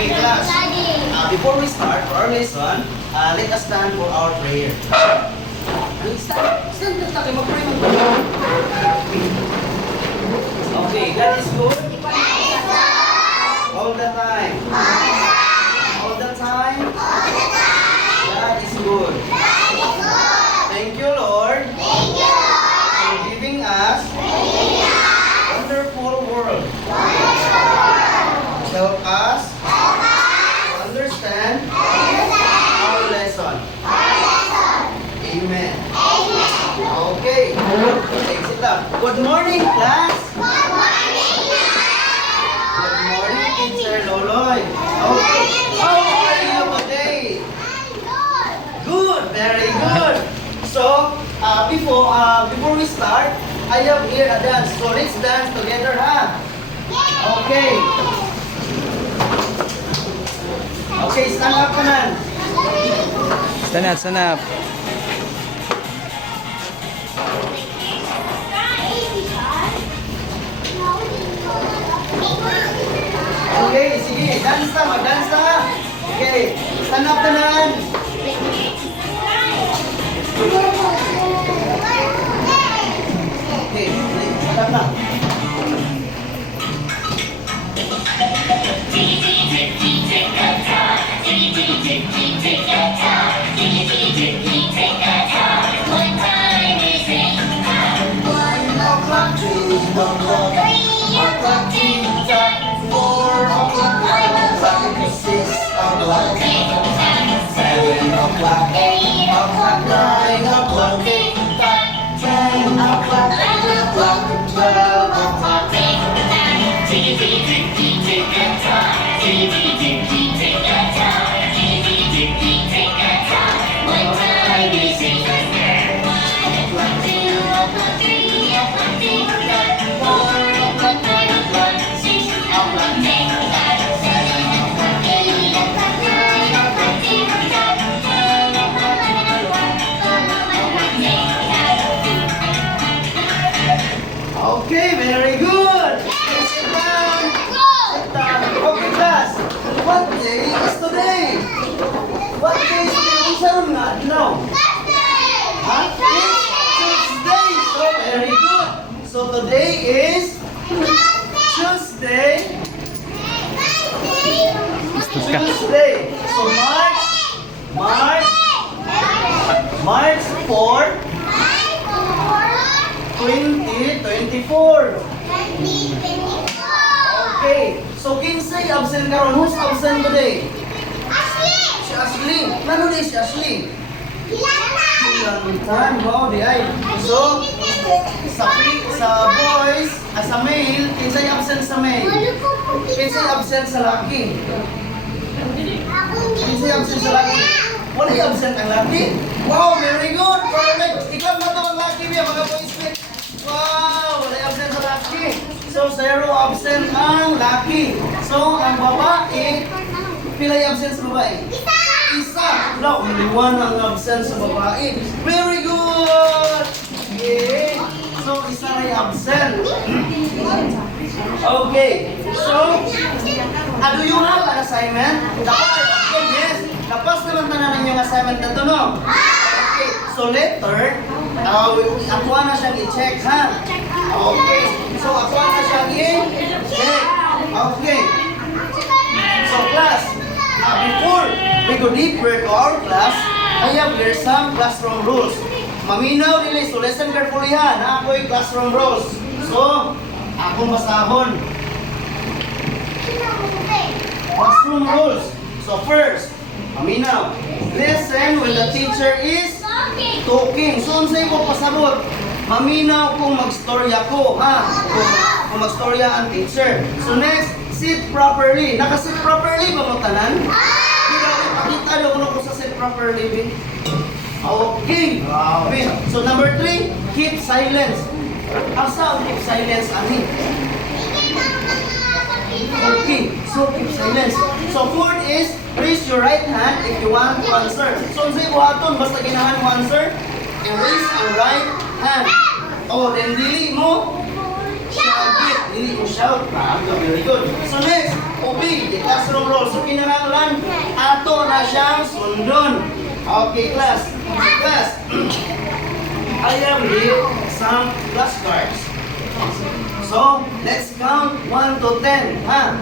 Okay, class. Before we start for our lesson, let us stand for our prayer. Stand na tayo, mag-pray mo. Okay, God is good. All the time. All the time. God is good. Thank you, Lord. For giving us wonderful world. Help us understand our lesson. Amen. Okay. Okay, sit down. Good morning, class. Good morning, Teacher Loloy. Okay. How are you today? Good. Very good. So, before we start, I have here a dance. So let's dance together, ha? Okay. Okay, stand up naman. Stand up, stand up. Okay, sige, dance na, mag-dance na. Okay, stand up naman. Okay, stand up na. Okay, very good. Sit down. Sit down. Okay, class. What day is today? What day is today? Kung saan nga? No. Huh? It's Tuesday. So, very good. So, today is Tuesday. Tuesday. So, March 4, 2024. Okay. So, kinsay absent karon? Who's absent today? Si Ashley. Ano din si Ashley? Ilan. Wow, di ay. So, sa boys, sa male, kinsay absent sa male? Kinsay absent sa laki? Kinsay absent sa laki? Wala yung absent ang laki? Wow, very good. Perfect. Ikaw na to ang laki niya, mga boys. Wow, wala yung absent sa laki. So, 0 absent ang laki. So, ang babae, pila yung absent sa babae? Isa. Wala, uliwan ang absent sa babae. Very good. Okay. So, isa na yung absent. Okay. So, do you have an assignment? Okay, yes. Tapos naman tanan yung assignment na to, no? Okay. So, later, ako na siyang i-check, ha? Okay. So, ako na siyang i-check. Okay. So, class, before we go deeper to our class, I have here some classroom rules. Maminaw nila, so listen carefully, ha? Na ako'y classroom rules. So, akong basahon. Classroom rules. So, first, maminaw. Listen when the teacher is talking. So, unsay ko pasabot? Maminaw kung magstorya ko, ha? Kung magstorya ang teacher. So, next, sit properly. Nakasit properly ba mo tanan? Pakita nyo kung ako sa sit properly, Bin. Okay. Okay. So, number 3, keep silence. Asa ang keep silence, ani? Okay. So, keep silence. So, fourth is, raise your right hand if you want to answer. So, unsay buhaton, basta ginahan mo answer, and raise ang right hand. Oh, then dili mo Shout it. Dili ko shout. Very good. So next, obey the classroom rules. So kinahanglan ato na siyang sundon. Okay, class. Class. I have here some flashcards. So, let's count 1 to 10. Ha?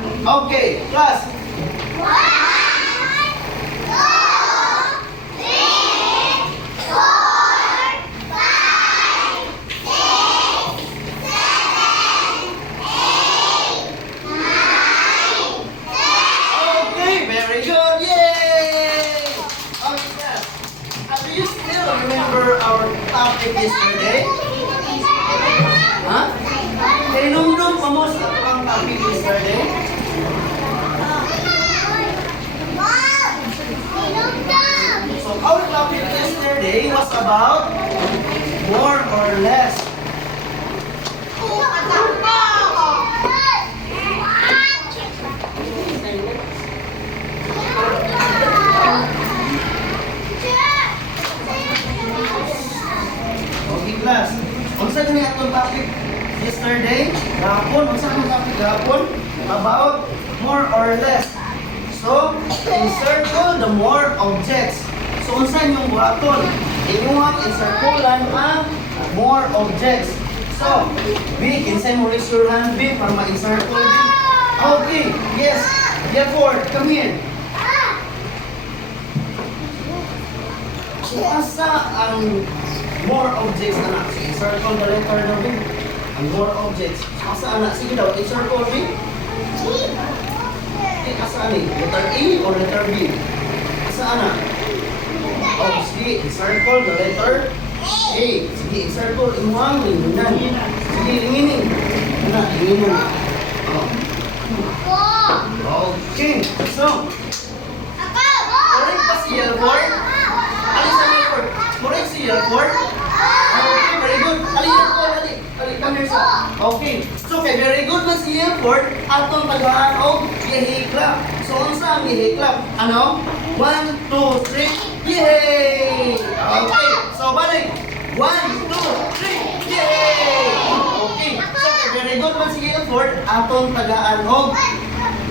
Okay, class. 1, 2, 3, 4, 5, 6, 7, 8, 9. Okay, very good. Yay! Okay, class. Do you still remember our topic yesterday? Ha? Kay nung pa mo sa ang topic yesterday? So our topic yesterday was about more or less. Okay, class. Unsa gani atong topic yesterday? Gahapon, unsa atong topic gahapon? About more or less. So, encircle the more objects. So, unsa inyong buhaton? Inyong encirclean ang more objects. So, Vic, insay mo raise your hand, Vic, para ma-encircle, Vic. Okay, yes. Therefore, come here. So, asa ang more objects, anak? Sige, circle the letter daw, Vic. Ang more objects. Asa, anak? Sige daw, encircle, Vic. Asa ni? Letter A or letter B? Asa anak? Oh, sige, encircle the letter A. Sige, encircle imuhang lingunan. Sige, linginin. Anak, linginin. Oh. Okay, so, correct pa si Yelford? Ali sa Yelford? Correct si Yelford? Okay, very good. Ali, Yelford, Ali. Ali, come here sa. Okay, so kay very good man si Yelford, atong tagaan og yehiklap. So, unsa ang yehiklap? Ano? 1, 2, 3, yay! Okay, so balik. 1, 2, 3, yay! Okay, so kay very good man si Yelford, atong tagaan og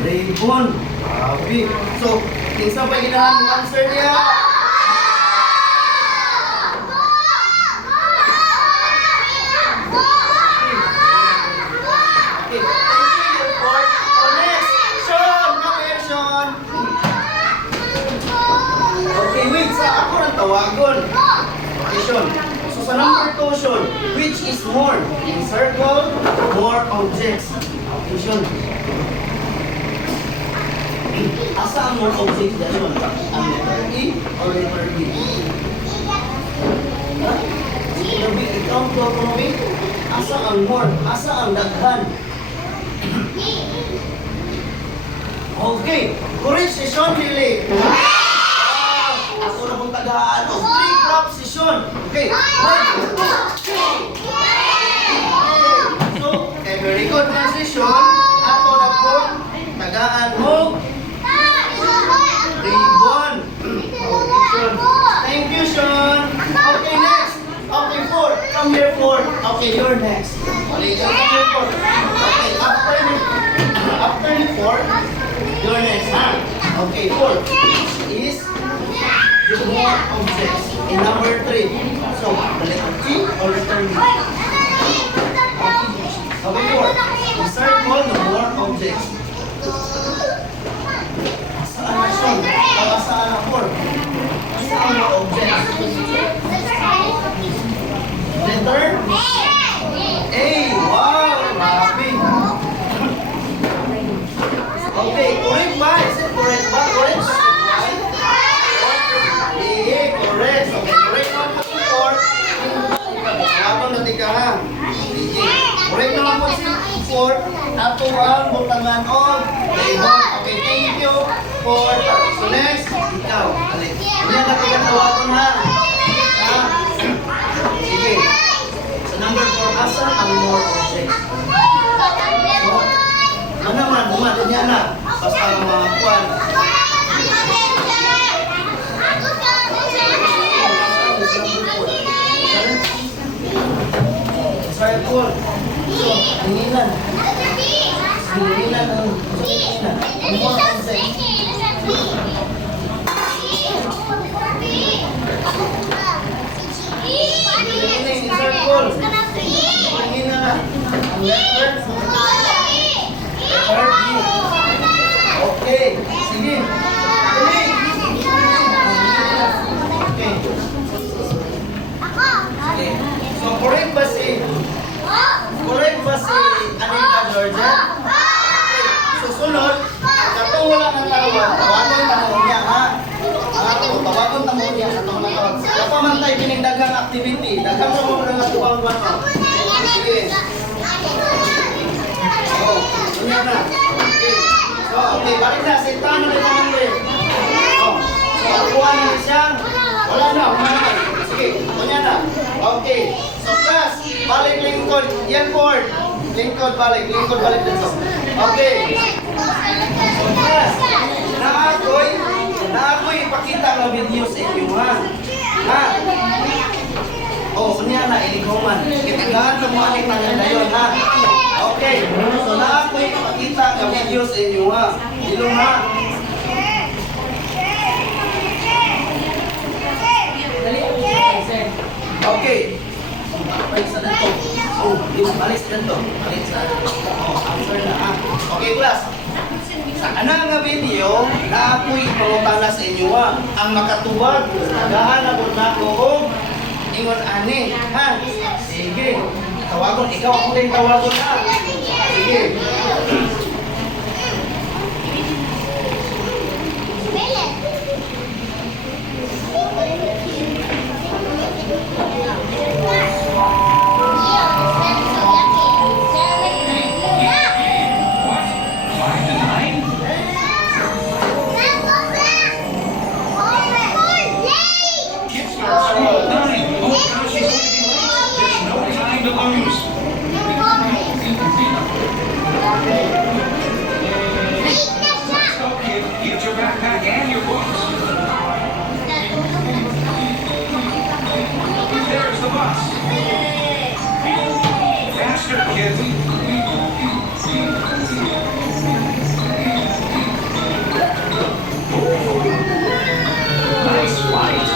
ribbon. Okay, so, kinsa pa ginahan ang answer niya? Okay, thank you, Yelford. So next, Sean, come here, Sean. Okay, wait, sa ako ng tawagon. Okay, Sean. So sa number 2, Sean, which is more? Encircle, more objects. Okay, Sean. Asa ang more objects dyan, Sean? Ang letter E or letter B? Ha? Sige, B, ikaw to ako, B. Asa ang more? Asa ang daghan? Okay, correct si Sean Lily. Ako na pong tagaan. Okay, clap si Sean. Okay, 1, 2, 3. So, okay, very good na si Sean. Ako na pong tagaan mo. Ribbon. Okay, Sean. Thank you, Sean. Okay, next. Okay, 4. Come here, 4. Okay, you're next. Okay, come here, 4. Okay, after the 4, you're next, ha? Okay, 4. Which is the more objects in number 3. So, the letter T or letter B? Okay, 4. Encircle the more objects. Saan na, Sean? Saan na, 4? Saan more objects? Letter? A. Wow! Grabe! Okay, correct ba? Is it correct ba? Correct ba? Yeah, correct. Okay, correct naman po si 4. Habang natin ka ha. Correct naman po si 4. Ato ang butangan on. Okay, thank you. 4. So next, ikaw. Alik. Hindi natin ka tawagan ha. Ha? Sige. So number 4, asa ang more objects? So, naman, dumadun niya na. Basta ang mga kwan. Circle. So, Tinginan. Tinginan. More consent. Tinginan, circle. Tinginan na. Ang letter. Letter B. Okay. Sige. Tuloy. Okay. Okay. So, correct ba si Anita Georgia? Susunod, katong wala ng tawag, tawagon na mo niya, ha? Tawagon na mo niya sa itong natawag. Kapamantay pinagdagang activity, dagang sa mga natubang ba ito? Sige. So, kunya na. Okay. So, okay, balik na. Sintahan na rin naman rin. So, kuha na rin siya. Wala na, kumamatay. Sige, kunya na. Okay. So, class, balik lingkod. Yan board. Lingkod balik dito. Okay. So, class, naakoy ipakita ng video sa inyo, ha? Ha? Oh, kunya na, iligawan. Kitigaan sa mga kitang na yun, ha? Okay. So, naakoy ipakita ng video sa inyo, ha? Ilong, ha? Okay. Balik sa dito. Oh, balik sa dito. Oh, answer na, ha? Okay, class. Sa kanang nga video, na ako'y pangutana sa inyo, ha? Ang makatubag, nagahanap na ko o ingon ani, ha? Sige. Tawagon, ikaw ako din tawagon, ha? Sige. Get your backpack and your books. There's the bus. Faster, kids. Nice flight.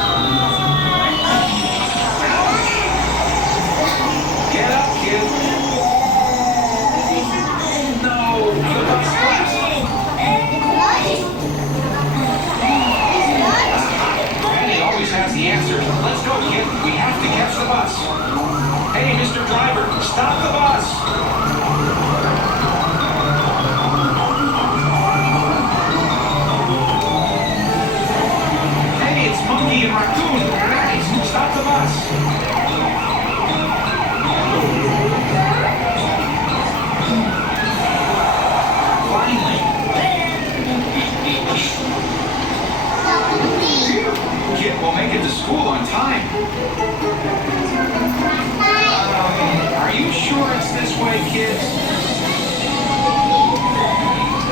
Get up, kids. No, the bus left. Randy always has the answers. Let's go, kid. We have to catch the bus. Hey, Mr. Driver, stop the bus. Hey, it's Monkey and Raccoon. Guys, stop the bus. Finally. Kid, we'll make it to school on time. Are you sure it's this way, kids?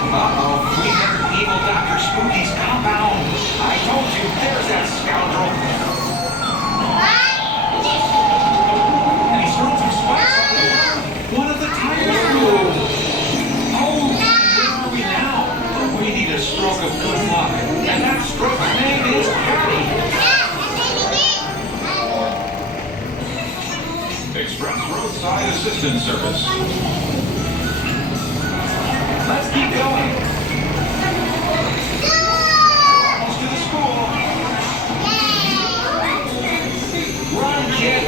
Uh-oh, we entered evil Dr. Spooky's compound. I told you, there's that scoundrel. And he's thrown some spikes on the ground. One of the tires flew. Oh, where are we now? We need a stroke of good luck. And that stroke's name is Patty. Express Roadside Assistance Service. Let's keep going. Almost to the school. Run, kid.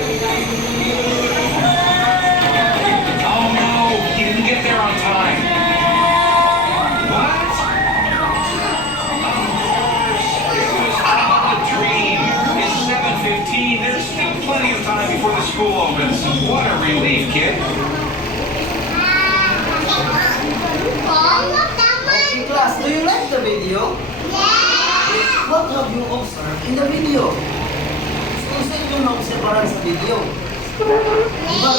Oh no, he didn't get there on time. What? Of course. It was all a dream. It's 7:15. There's still plenty of time before the school opens. What a relief, kid. Okay, class, do you like the video? What have you observed in the video? Isa yung na-observaran sa video. Diba?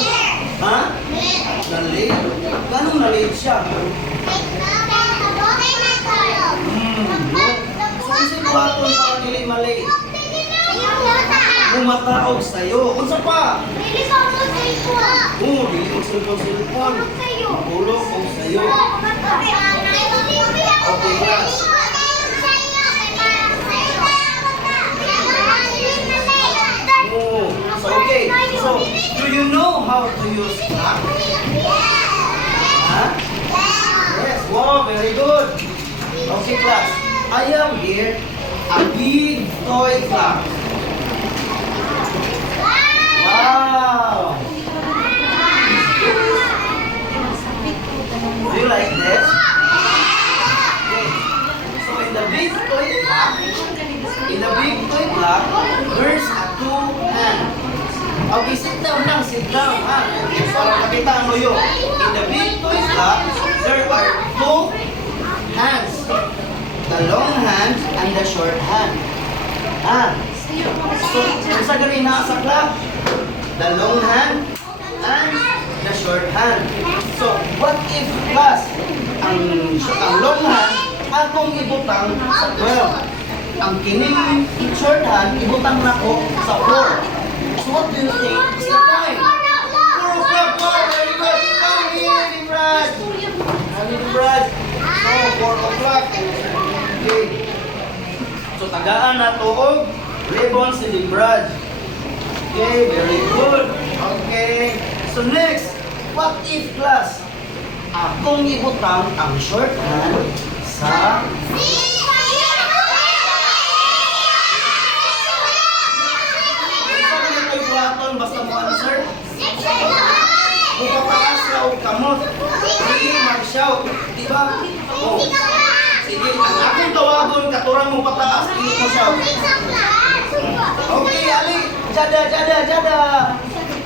Ha? Na-late? Ganong na-late siya? So, isa yung buhaton para nila malate. Bumataog sa'yo. Unsa pa? Oo, dili mo silpon. Mahulog ko sa'yo. Okay, class. Oh, so okay. So, do you know how to use clock? Huh? Yes. Wow, very good. Okay, class. I have here a big toy clock. Wow. Do you like this? Okay. So in the big toy clock, there's a two hand. Okay, sit down lang, sit down. Ha? Para makita ang loyo. In the big toy clock, there are two hands. The long hand and the short hand. Ah. So, kung sa galing na sa clock, the long hand and the short hand. So, what if class, ang long hand, akong ibutang sa 12. Ang kining short hand, ibutang na ko sa 4. So, what do you think is the time? 4 o'clock, wow, very good. Come here, Brad. Brad. So, 4 o'clock. Okay. So, tagaan na to og ribbon si Brad. Okay, very good. Okay. So next, what if class? Akong ibutang ang short hand sa basta mo answer. Bupataas ka o kamot. Sige, mag-shout. Diba? Oh. Sige, ang akong tawagon, katurang mo pataas. Hindi mo shout. Okay, Ali. Jada.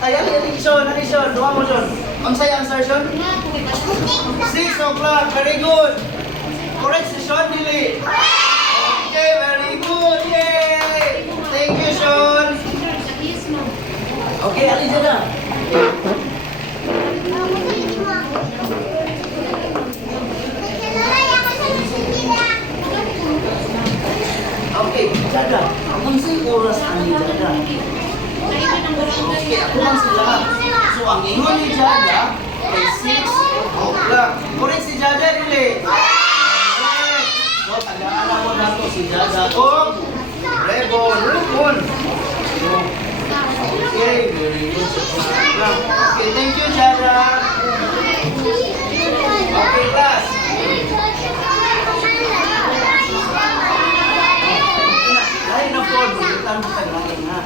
Ay, Ali, Sean. Duha mo, Sean. Ang saya answer, Sean? 6 o'clock. Very good. Correct si Sean, dili. Okay, very good. Yay! Thank you, Sean. Okay, Ali, Jada. Okay, Jada. Ang si oras ani Jada. Okay, ako lang sila. So, ang ingon ni Jada ay 6 o'clock. Correct si Jada, dili? Correct. So, tagaan mo na to si Jada o Rebon. So, okay, very good. Okay, thank you, Jada. Okay, class. Lain na po, bulitan mo taglain ha.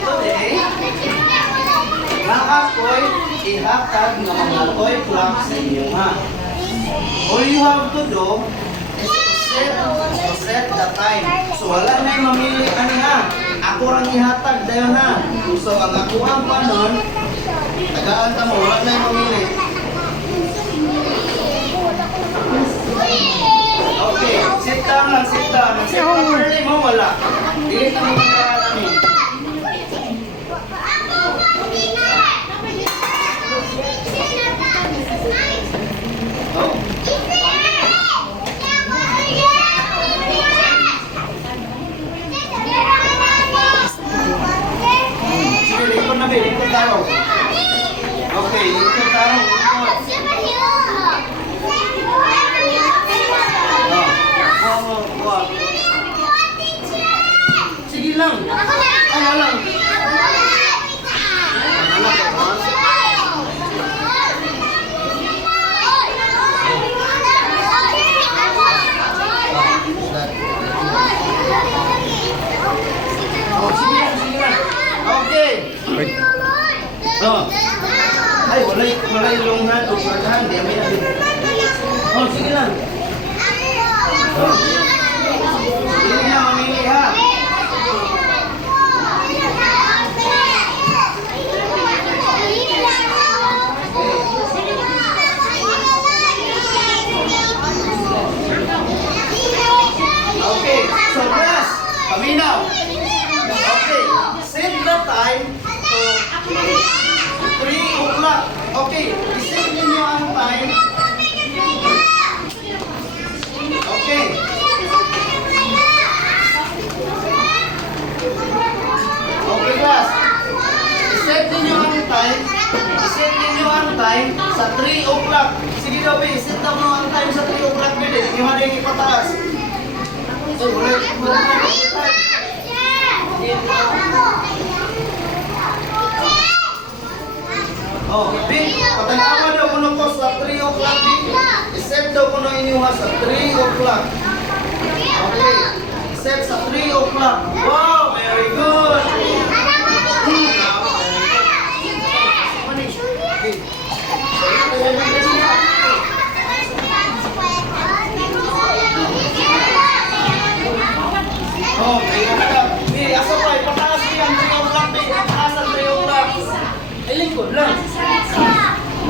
Today, nakakoy ihatag ng mga toy clock sa inyo ha. All you have to do is to set the time. So wala na yung mamili ka niya. Ako rang ihatag dayon ha. So ang ako ang panon, tagaan ka mo, wala na yung mamili. Okay, sit down lang. Sit down early mo, wala. Dili ka mo magkakalan mo. Oh. Sige, likod na ba? Likod taro. Okay, likod taro. Sige lang. Ano lang? Oh, sige lang. Okay. Oh. Ay, wala yung long hand o short hand. Di amin natin. Oh, sige lang. Oh. Sige na, mamili ha. Okay, so class, paminaw. Okay, set the time to 3 o'clock. Okay, iset ninyo ang time. Okay. sa 3 o'clock. Sige daw, be. Set down mo ang time sa 3 o'clock, be. Yung mga yung ipataas. So, wala na yung time. Oh, be. Patanawa daw kuno ko sa 3 o'clock, be. Set daw kuno inyuha sa 3 o'clock. Okay. Set sa 3 o'clock. Wow, very good. Oh, may asa pa, ipataas ko yan, 3 o'clock, may ipataas ang 3 o'clock. Ay, lingkod lang.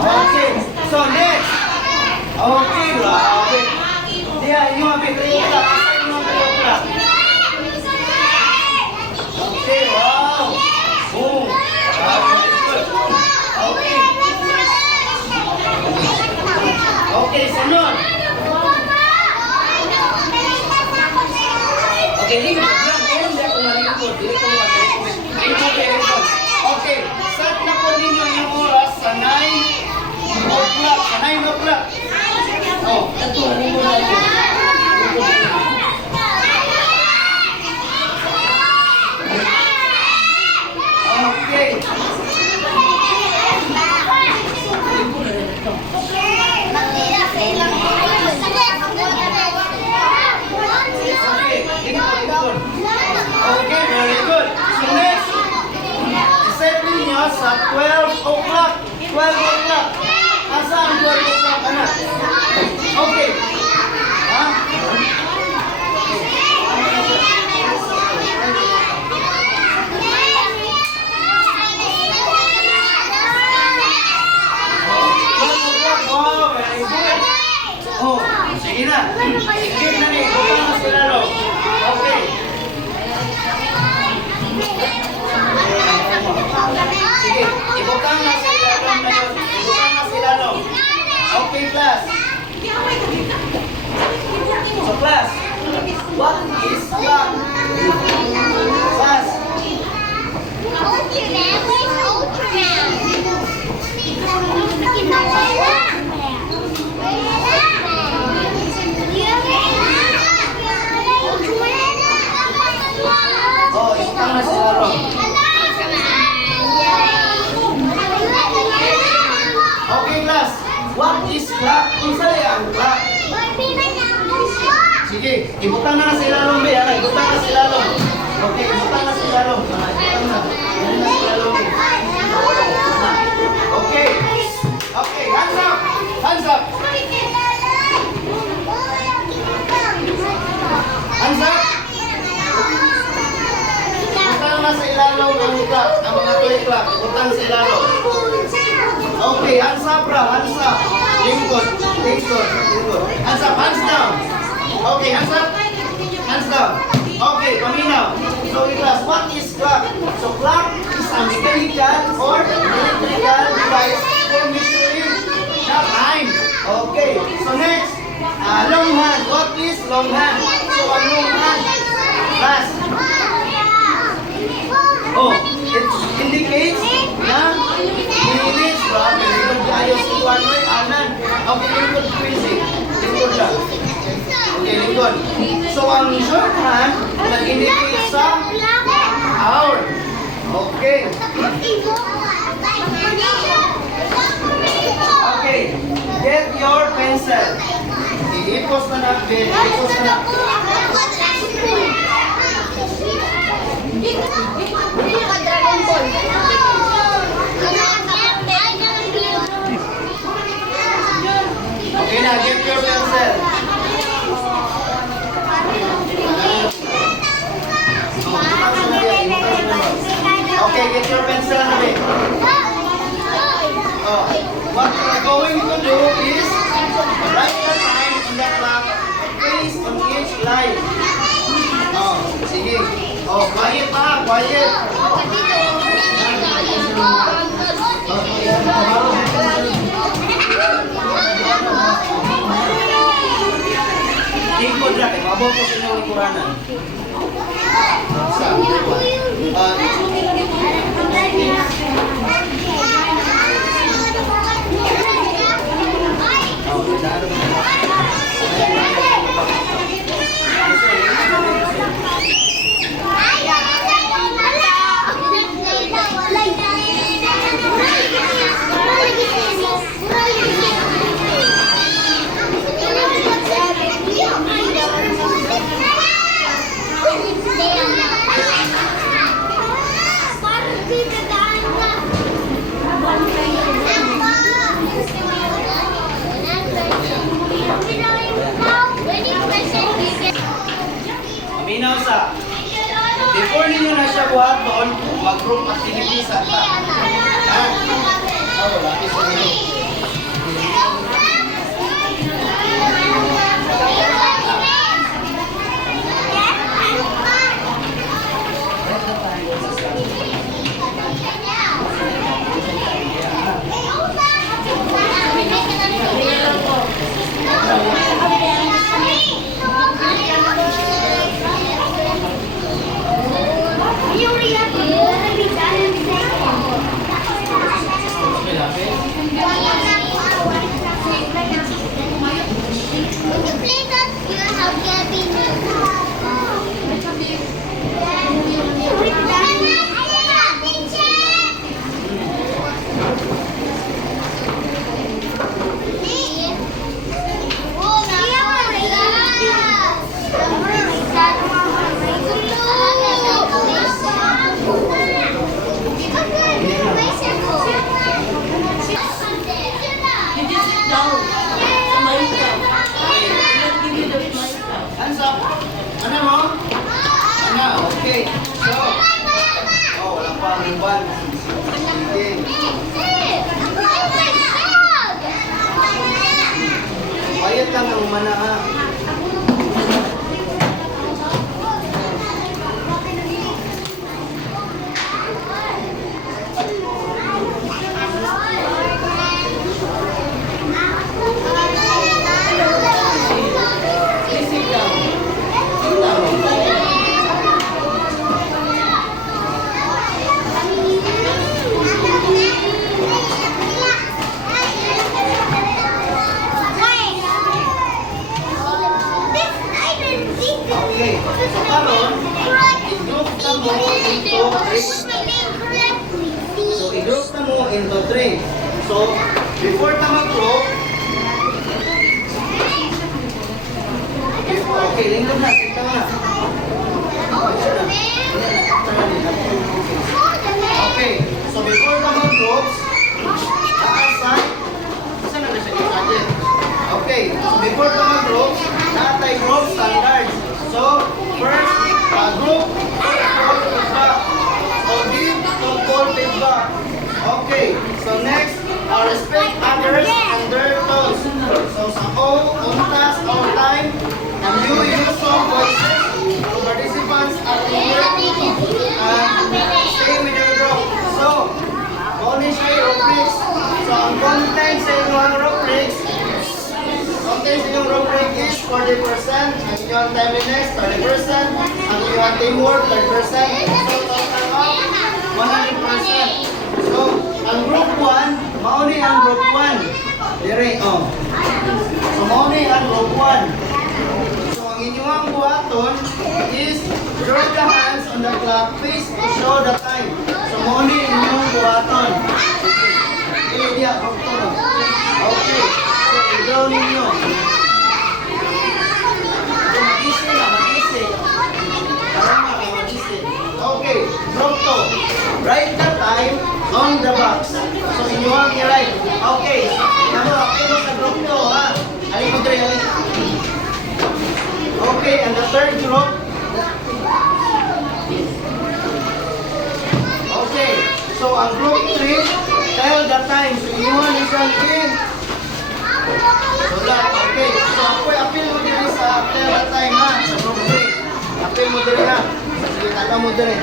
Okay, so next. Okay, grabe. Diya, inyo nga, 3 o'clock. Asa inyo nga 3 o'clock? Okay, wow. Boom. Very good. Okay. Okay, sunod. Okay, lingkod lang. Hindi ako malingkod. Hindi ko malingkod. Lingkod. Okay, set na po ninyo yung oras sa 9 o'clock. Sa 9 o'clock. Oh, ito. Lingkod natin. Okay. Okay, very good. So next, set ninyo sa 12 o'clock. 12 o'clock. Asa ang 12 o'clock, anak? Okay. Ha? Oh, very good. Oh, sige na. Skip na ni. Bukang na sila ro. Okay. Sige, ibutang na sila ro na yun. Ibutang na sila ro. Okay, class. So, class, what is clock? Class. Oh, ibutang na sila ro. Okay, class. What is clock? Unsa ang clock? Sige, ibutang na sila ro, be. Ibutang na sila ro. Okay, ibutang na sila ro. Ibutang na. Ibutang na sila ro. Okay. Okay, hands up. Hands up. Hands up. Ibutang na sa ilalong ang clock, ang mga clock. Ibutang sa ilalong. Okay, hands up, bro. Hands up. Lingkod. Lingkod. Lingkod. Hands up. Hands down. Okay, hands up. Hands down. Okay, paminaw. So, class, what is clock? So, clock is a mechanical or electrical device for measuring the time. Okay, so next, long hand. What is long hand? So, a long hand. Class. Oh, it indicates na minutes, ba? Lingkod kayo si one way, anan. Okay, lingkod crazy. Lingkod lang. Okay, lingkod. So, ang short hand, nag-indicate sa hour. Okay. Okay, get your pencil. Iipos na natin. Iipos na natin. Dragon Ball. Okay na, get your pencil. Okay, get your pencil na rin. What we're going to do is write the time in the clock based on each line. Sige. Quiet ha, quiet. Lingkod lang, mabaw ko sa inyong lingkuranan. Aminaw sa. Before ninyo na siya buhaton, mag-group activity sa ta. Ha? Oh, lapis na ninyo. Hands up. Ano mo? Ano? Okay. So. Oh, wala pa ang buwan. Sige. Quiet lang ang umana ha. Okay. So karon, i-group na mo into 3. So i-group na mo into 3. So before ta mag-group, okay, lingkod na, kita na. Okay, so before ta mag-group, na-assign, saan na siya i-add? Okay, so before ta mag-group, na-atay group standards. So, first, group, feedback. So, give, call, feedback. Okay, so next, respect others and their thoughts. So, sa O, untas, all time, and you use some voices to participants at the work and stay with your group. So, only siya yung rubrics. So, ang content sa inyong rubrics, content sa inyong rubric is 40%, ang inyong timeliness, 30%, ang inyong teamwork, 30%, so total of 100%. So, ang group 1, mauni ang group 1. Dire, oh. So, mauni ang group 1. So, ang inyong buhaton is draw the hands on the clock, please, to show the time. So, mauni inyong buhaton. Okay, dia, group 2. Okay, so, i-draw ninyo. Mag-isip na, mag-isip. Tama, mag-isip. Okay, group 2. Write the time on the box. So, inyong i-write. Okay, tama, okay mo sa group 2, ha? Halimod rin, halimod. Okay, and the third group. Okay, so ang group 3, tell the time. So, inyong isang in. Wala, okay. So, apil mo diri sa tell the time, ha? Sa group 3. Apil mo diri, ha? Sige, tala mo diri.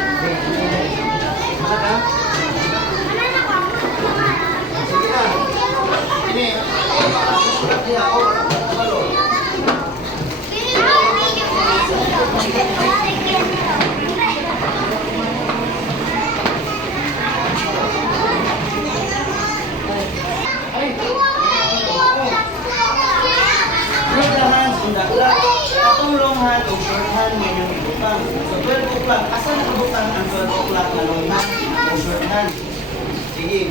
Masa ka? Sige na. Ini. Sige na, oh. Halo. asan mo yung ibutang. So 12 o'clock, asan ang ibutang ang 12 o'clock na long hand o short hand? Sige.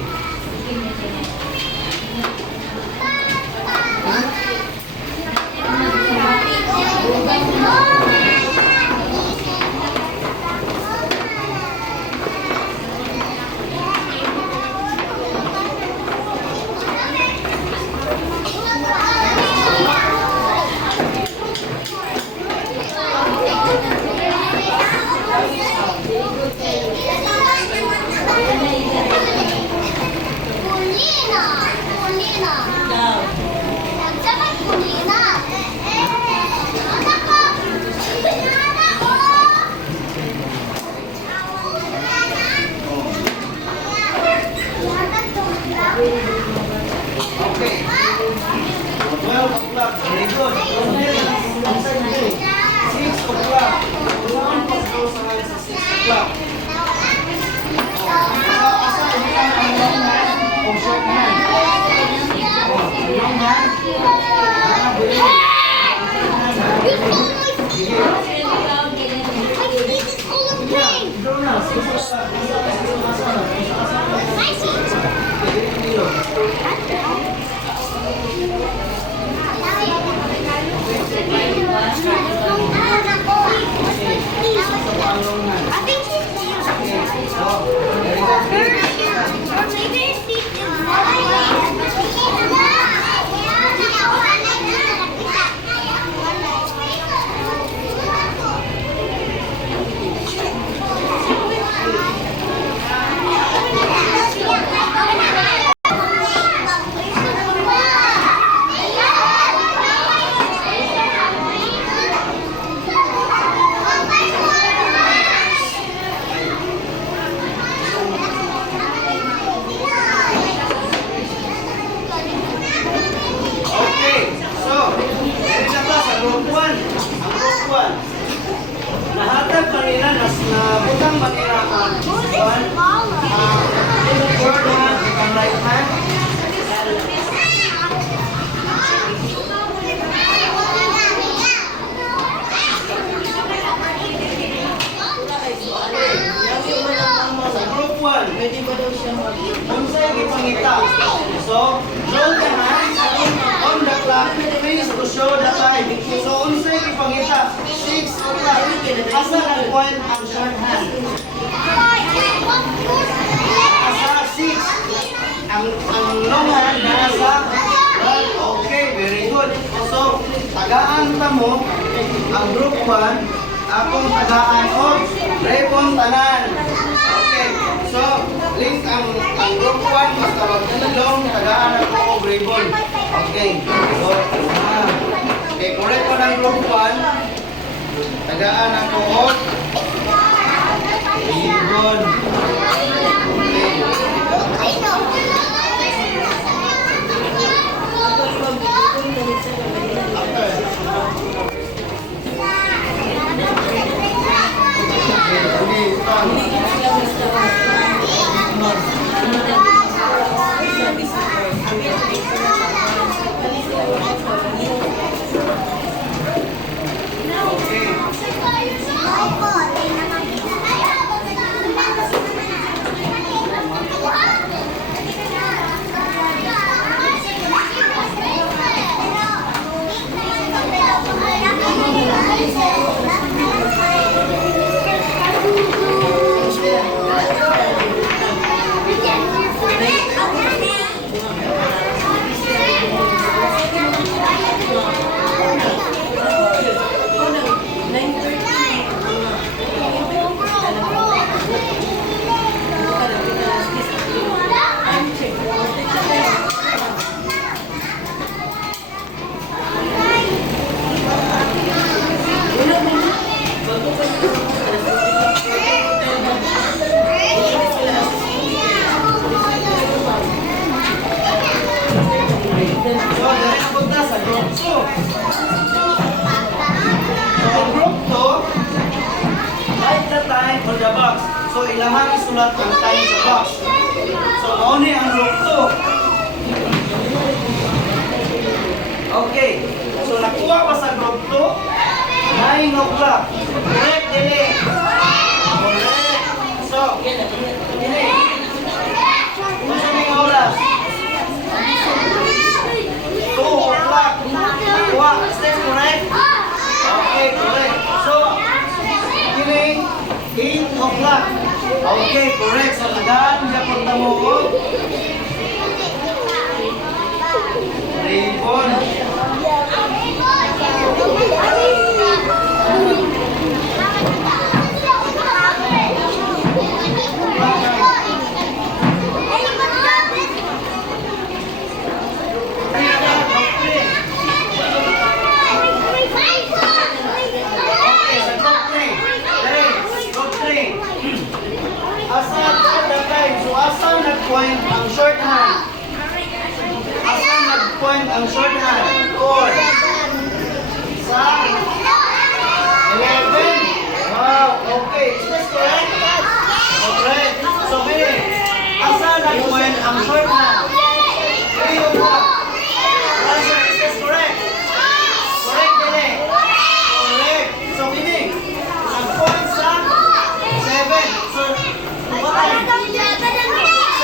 Okay. 12 o'clock. Very good. Ang Sunday. 6 o'clock. Turuan pa sa kausahan sa 6 o'clock. Asa ibutang ang long hand o short hand? Long hand? Ikaw na. 6 o'clock. Nahatag kanina na butang manira ang short hand ang right hand. Sa group 1, unsay gipangita. So, draw the hands on the clock, please to show the time. So, unsay gipangita. 6 o'clock. Asa ang point ang short hand? Asa 6. Ang long hand nasa 1. Okay, very good. So, tagaan ta mo ang group 1, akong tagaan o repon tanan. Okay, so link ang group 1 mas tawag na long tagaan ako o repon. Okay, so okay, correct po ng group 1. Tagaan ako o repon. On the box. So ilahang isulat ang time sa box. So mauni ang group 2. Okay. So nakuha pa sa group 2. 9 o'clock. Correct, dili. Correct. So, dili. Kung sa mga oras? 2 o'clock. Nakuha. Is this correct? Okay, correct. So, dili. 8 o'clock. Okay, correct. So, tagaan niya punta mo. Ribbon. Asan nag-point ang shorthand? Asan nag-point ang shorthand? 4. Sa 11. Wow, okay. Is this correct? Correct. So, Billy, asan nag-point ang shorthand? 3 o'clock. Answer, is this correct? Correct, Billy. Correct. So, Billy, nag-point sa 7. So, bakit?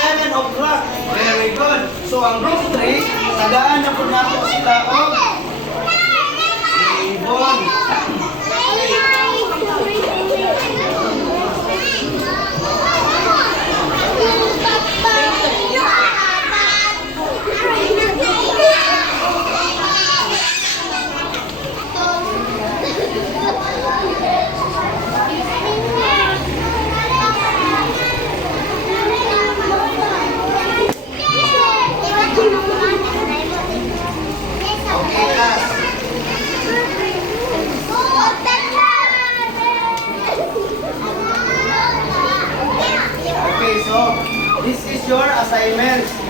7 o'clock. Very good. So, ang group 3, tagaan na po natin sila o ribbon. Okay, class. Okay, so this is your assignment.